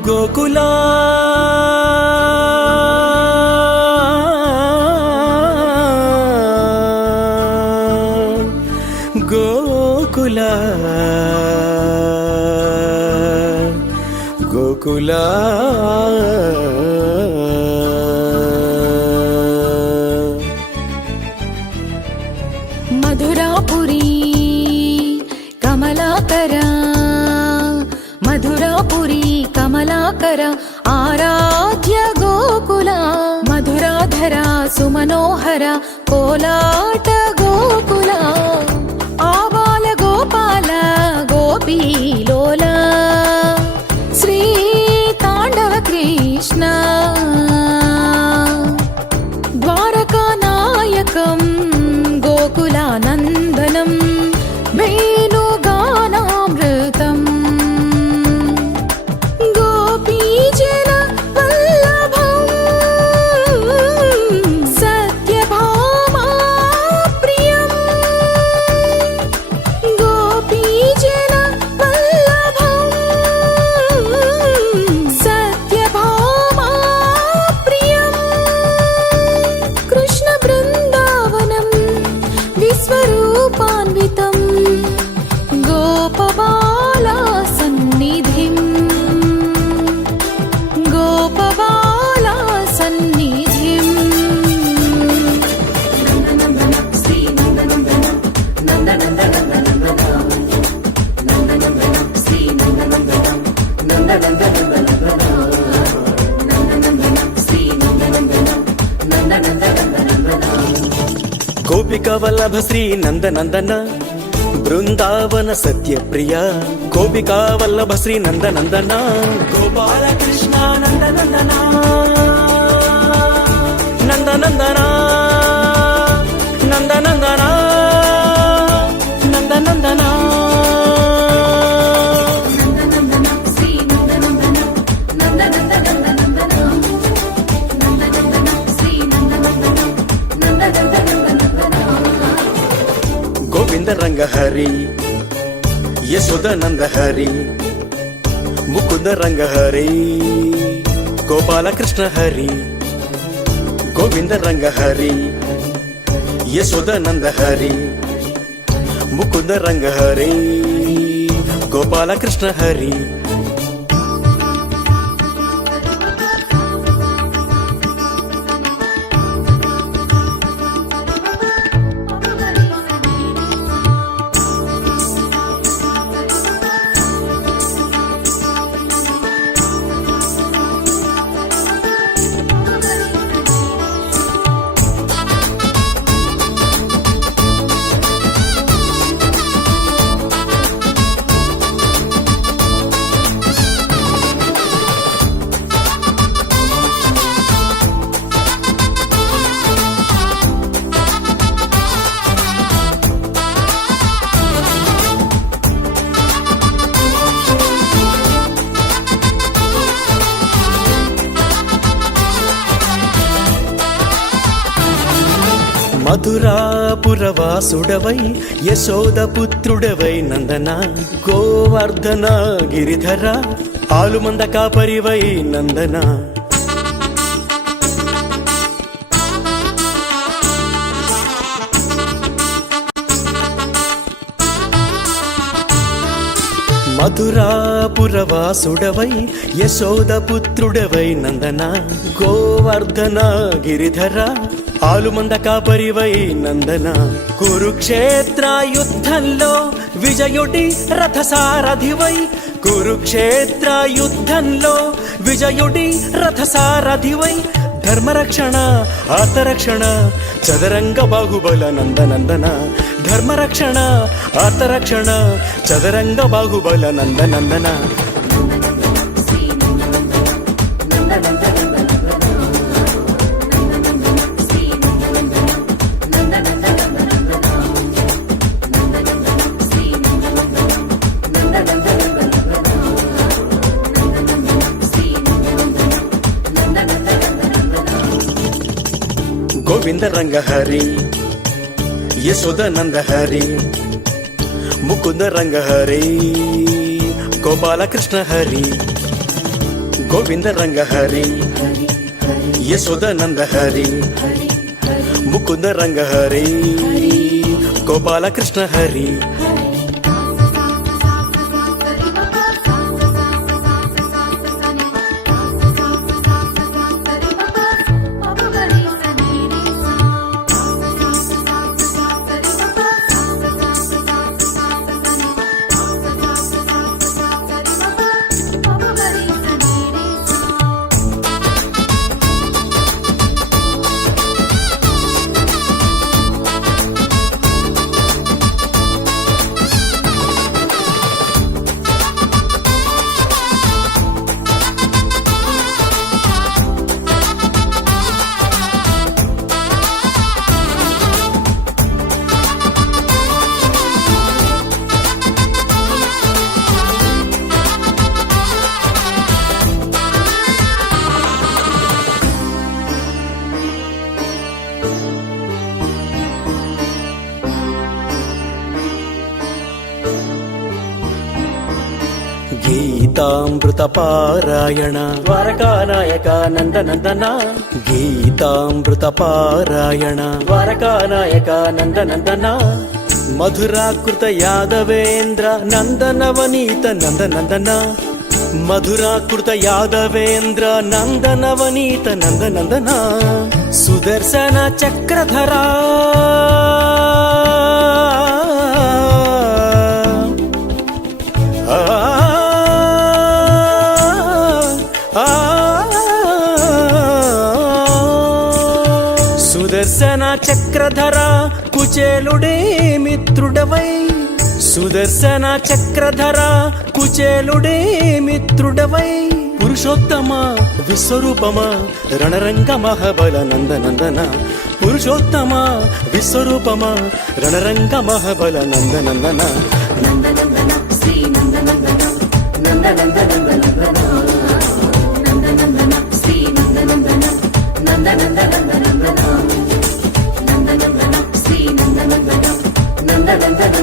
గోకులా గోకులా గోకులా మధురాపురి కమలాకర మధురాపురి కమలాకర ఆరాధ్య గోకుల మధురాధర సుమనోహర కోలాట గోకుల ఆబాల గోపాల గోపీలోల శ్రీ తాండవ కృష్ణ ద్వారకా నాయకం గోకులానందనం వేణుగానామృతం గోపీజన వల్లభం సత్యభామా ప్రియం గోపీజన వల్లభం సత్యభామా ప్రియం కృష్ణ బృందావనం విశ్వరూపాన్వితం గోపబాలా సన్నిధిం గోపబాలా సన్నిధిం గోపికా వల్లభ శ్రీ నందనందన బృందావన సత్యప్రియ గోపికా వల్లభ శ్రీ నందనందన గోపాల కృష్ణ నందనందన నందనందన నందనందన నందనందన గోవింద రంగ హరి యశోదానంద హరి ముకుంద రంగ హరి గోపాలకృష్ణ హరి గోవింద రంగ హరి యశోదానంద హరి ముకుంద రంగ హరి గోపాలకృష్ణ హరి మధురాపురవాసుడవై యశోదపుత్రుడవై నందన గోవర్ధన గిరిధర ఆలుమంద కాపరివై నందన మధురాపురవాసుడవై యశోదపుత్రుడవై నందన గోవర్ధన గిరిధర ఆలుమంద కాపరివై నందన కురుక్షేత్ర యుద్ధంలో విజయుడి రథసారథివై కురుక్షేత్ర యుద్ధంలో విజయుడి రథసారథివై ధర్మరక్షణ ఆర్తరక్షణ చదరంగ బాహుబల నందనందన ధర్మరక్షణ ఆర్తరక్షణ చదరంగ బాహుబల నందనందన గోవింద రంగ హరి యశోదానంద హరి ముకుంద రంగ హరి గోపాలకృష్ణ హరి గోవింద రంగ హరి యశోదానంద హరి ముకుంద రంగ హరి గోపాలకృష్ణ హరి గీతామృత పారాయణ ద్వారకానాయక నందనందన గీతామృత పారాయణ ద్వారకానాయక నందనందన మధురాకృత యాదవేంద్ర నందనవనీత నందనందన మధురాకృత యాదవేంద్ర నందనవనీత నందనందన సుదర్శన చక్రధరా సుదర్శన చక్రధర కుచేలుడే మిత్రుడవై సుదర్శన చక్రధర కుచేలుడే మిత్రుడవై పురుషోత్తమ విశ్వరూపమ రణరంగ మహాబల నందనందన పురుషోత్తమ విశ్వరూపమ రణరంగ మహాబల నందనందన నందనందన శ్రీ నందనందన నందనందన నందనందన శ్రీ నందనందన నందనందన నందనందన శ్రీ నందనందన నందనందన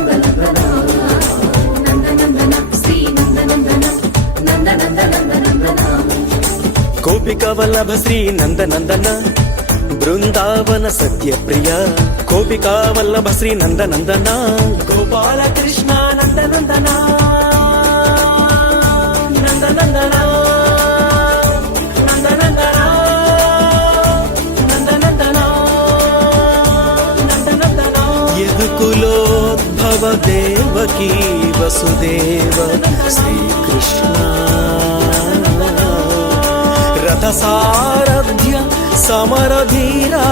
నందనందన శ్రీ నందనందన నందనందన గోపిక వల్లభ శ్రీ నందనందన బృందావన సత్యప్రియ గోపిక వల్లభ శ్రీ నందనందన గోపాలకృష్ణ నందనందన నందనందన యదుకులోద్భవ దేవకీ వసుదేవ శ్రీకృష్ణ రథసారథ్య సమరధీరా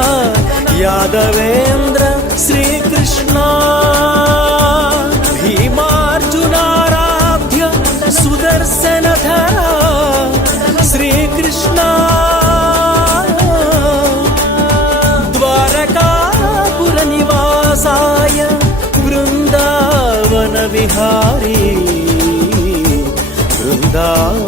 యాదవేంద్ర శ్రీకృష్ణ భీమార్జునారాధ్య సుదర్శనధరా శ్రీకృష్ణ ద్వారకాపుర నివాసాయ బృందావన విహారీ బృందావన